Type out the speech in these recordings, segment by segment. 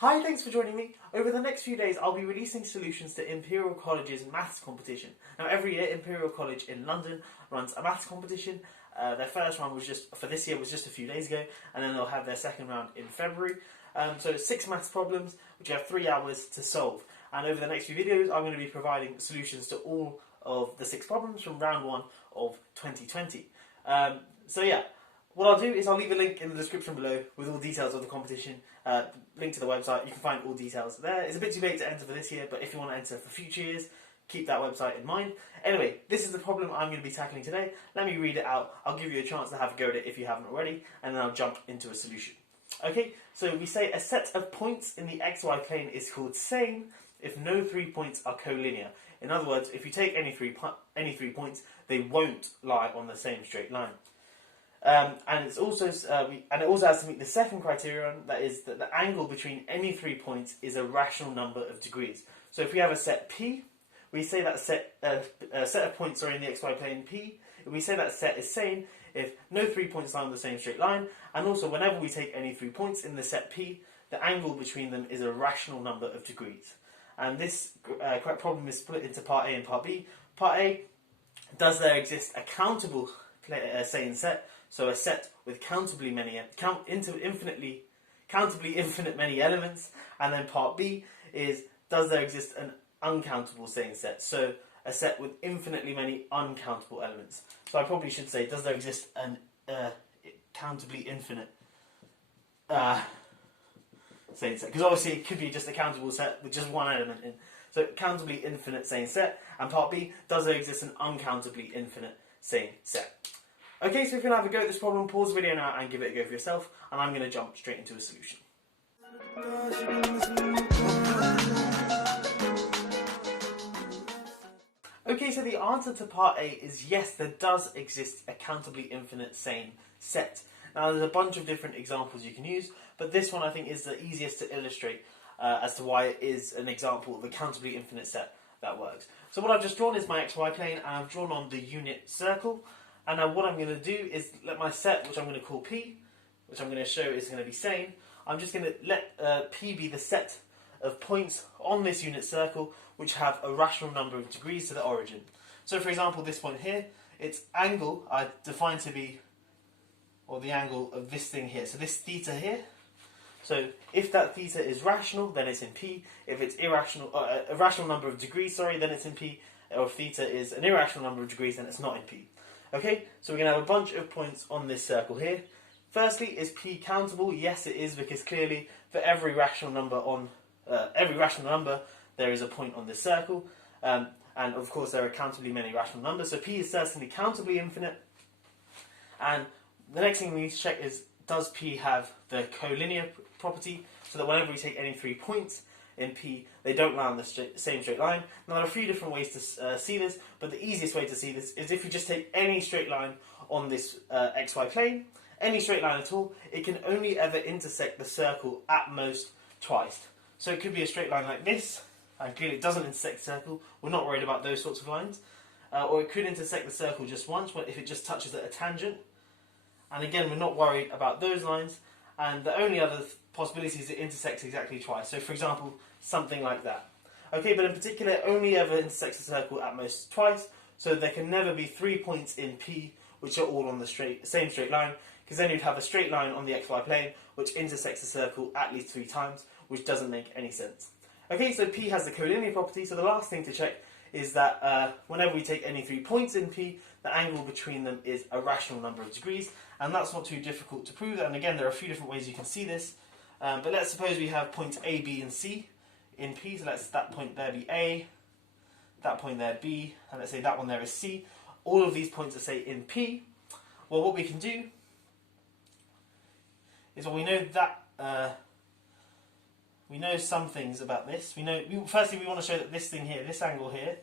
Hi, thanks for joining me. Over the next few days, I'll be releasing solutions to Imperial College's maths competition. Now, every year, Imperial College in London runs a maths competition. Their first round for this year was just a few days ago, and then they'll have their second round in February. So 6 maths problems, which you have 3 hours to solve. And over the next few videos, I'm going to be providing solutions to all of the 6 problems from round 1 of 2020. What I'll do is I'll leave a link in the description below with all details of the competition, link to the website. You can find all details there. It's a bit too late to enter for this year, but if you want to enter for future years, keep that website in mind. Anyway, this is the problem I'm going to be tackling today. Let me read it out. I'll give you a chance to have a go at it if you haven't already, and then I'll jump into a solution. Okay, so we say a set of points in the xy plane is called sane if no 3 points are collinear. In other words, if you take any three points, they won't lie on the same straight line. And it also has to meet the second criterion, that is that the angle between any 3 points is a rational number of degrees. So if we have a set P, we say that a set of points are in the xy plane P. We say that set is sane if no 3 points lie on the same straight line, and also whenever we take any 3 points in the set P, the angle between them is a rational number of degrees. And this problem is split into Part A and Part B. Part A, does there exist a countable sane set? So a set with countably infinite many elements. And then Part B is, does there exist an uncountable sane set? So a set with infinitely many uncountable elements. So I probably should say, does there exist an countably infinite sane set? Because obviously it could be just a countable set with just one element in. So countably infinite sane set. And Part B, does there exist an uncountably infinite sane set? Okay, so if you're going to have a go at this problem, pause the video now and give it a go for yourself, and I'm going to jump straight into a solution. Okay, so the answer to Part A is yes, there does exist a countably infinite sane set. Now, there's a bunch of different examples you can use, but this one I think is the easiest to illustrate as to why it is an example of a countably infinite set that works. So what I've just drawn is my xy plane, and I've drawn on the unit circle. And now what I'm going to do is let my set, which I'm going to call P, which I'm going to show is going to be sane, I'm just going to let P be the set of points on this unit circle which have a rational number of degrees to the origin. So for example, this point here, its angle I define to be, or the angle of this thing here, so this theta here. So if that theta is rational, then it's in P. If it's irrational, a rational number of degrees, then it's in P. Or if theta is an irrational number of degrees, then it's not in P. Okay, so we're going to have a bunch of points on this circle here. Firstly, is P countable? Yes, it is, because clearly for every rational number there is a point on this circle, and of course there are countably many rational numbers. So P is certainly countably infinite. And the next thing we need to check is, does P have the collinear property, so that whenever we take any 3 points in P, they don't lie on the same straight line. Now, there are a few different ways to see this, but the easiest way to see this is if you just take any straight line on this xy plane, any straight line at all, it can only ever intersect the circle at most twice. So it could be a straight line like this, and clearly it doesn't intersect the circle. We're not worried about those sorts of lines. Or it could intersect the circle just once, if it just touches at a tangent. And again, we're not worried about those lines. And the only other possibility is it intersects exactly twice. So for example, something like that. Okay, but in particular, it only ever intersects the circle at most twice, so there can never be 3 points in P which are all on the same straight line, because then you'd have a straight line on the xy plane which intersects the circle at least 3 times, which doesn't make any sense. Okay, so P has the collinear property, so the last thing to check is that whenever we take any 3 points in P, the angle between them is a rational number of degrees, and that's not too difficult to prove. And again, there are a few different ways you can see this, but let's suppose we have points A, B and C in P, so let's that point there be A, that point there B, and let's say that one there is C. All of these points are, say, in P. Well, what we can do is, well, we know that we know some things about this. Firstly, we want to show that this thing here, this angle here,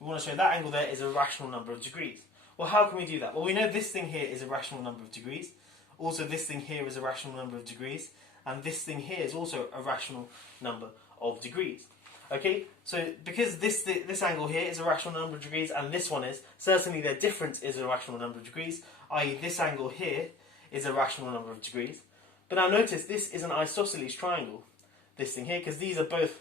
we want to show that angle there is a rational number of degrees. Well, how can we do that? Well, we know this thing here is a rational number of degrees. Also, this thing here is a rational number of degrees. And this thing here is also a rational number of degrees. Okay, so because this angle here is a rational number of degrees and this one is, certainly their difference is a rational number of degrees, i.e. this angle here is a rational number of degrees. But now notice this is an isosceles triangle, this thing here, because these are both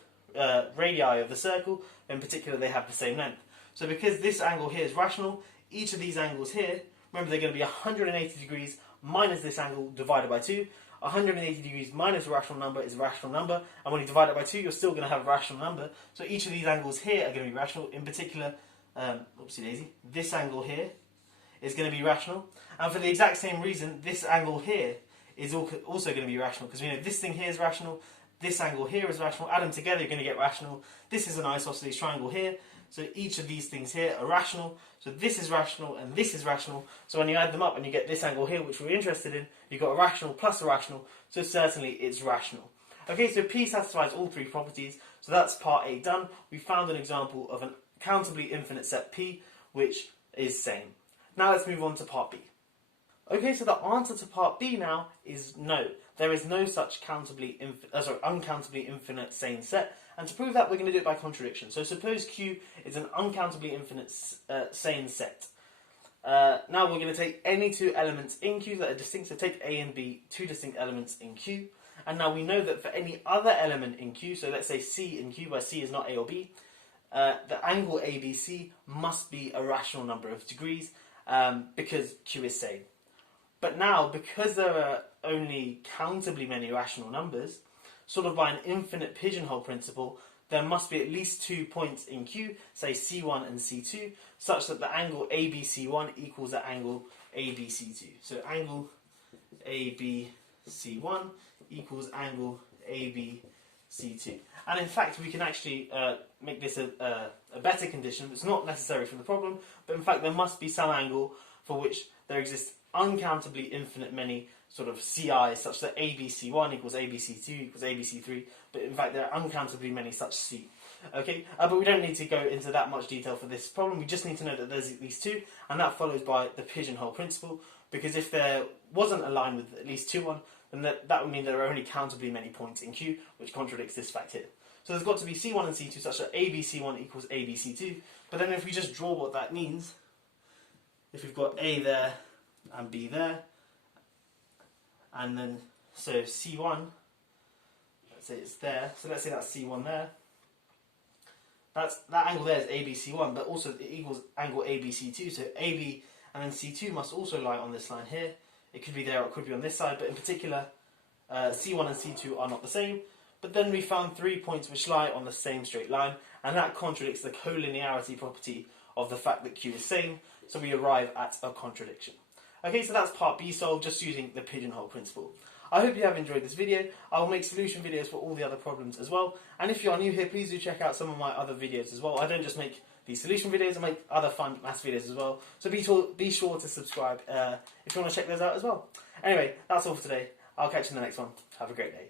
radii of the circle. In particular, they have the same length. So because this angle here is rational, each of these angles here, remember they're going to be 180 degrees minus this angle divided by 2. 180 degrees minus a rational number is a rational number, and when you divide it by 2, you're still going to have a rational number. So each of these angles here are going to be rational. In particular, oopsie daisy, this angle here is going to be rational. And for the exact same reason, this angle here is also going to be rational, because we know this thing here is rational, this angle here is rational. Add them together, you're going to get rational. This is an isosceles triangle here, so each of these things here are rational. So this is rational and this is rational. So when you add them up and you get this angle here, which we're interested in, you've got a rational plus a rational, so certainly it's rational. Okay, so P satisfies all three properties, so that's part A done. We found an example of an countably infinite set P, which is sane. Now let's move on to part B. Okay, so the answer to part B now is no. There is no such uncountably infinite sane set. And to prove that, we're going to do it by contradiction. So suppose Q is an uncountably infinite sane set. Now we're going to take any two elements in Q that are distinct. So take A and B, two distinct elements in Q. And now we know that for any other element in Q, so let's say C in Q, where C is not A or B, the angle ABC must be a rational number of degrees because Q is sane. But now, because there are only countably many rational numbers, sort of by an infinite pigeonhole principle, there must be at least 2 points in Q, say C1 and C2, such that the angle ABC1 equals the angle ABC2. So angle ABC1 equals angle ABC2. And in fact, we can actually make this a better condition. It's not necessary for the problem, but in fact there must be some angle for which there exists uncountably infinite many sort of CIs, such that ABC1 equals ABC2 equals ABC3, but in fact there are uncountably many such C. Okay, but we don't need to go into that much detail for this problem. We just need to know that there's at least 2, and that follows by the pigeonhole principle, because if there wasn't a line with at least 2 on, then that would mean there are only countably many points in Q, which contradicts this fact here. So there's got to be C1 and C2 such that ABC1 equals ABC2, but then if we just draw what that means, if we've got A there and B there, and then so C1, let's say it's there, so let's say that's C1 there, that angle there is ABC1, but also it equals angle ABC2, so AB and then C2 must also lie on this line here. It could be there or it could be on this side, but in particular C1 and C2 are not the same. But then we found 3 points which lie on the same straight line, and that contradicts the collinearity property of the fact that Q is sane, so we arrive at a contradiction. Okay, so that's part B solved just using the pigeonhole principle. I hope you have enjoyed this video. I will make solution videos for all the other problems as well. And if you are new here, please do check out some of my other videos as well. I don't just make these solution videos, I make other fun maths videos as well. So be sure to subscribe if you want to check those out as well. Anyway, that's all for today. I'll catch you in the next one. Have a great day.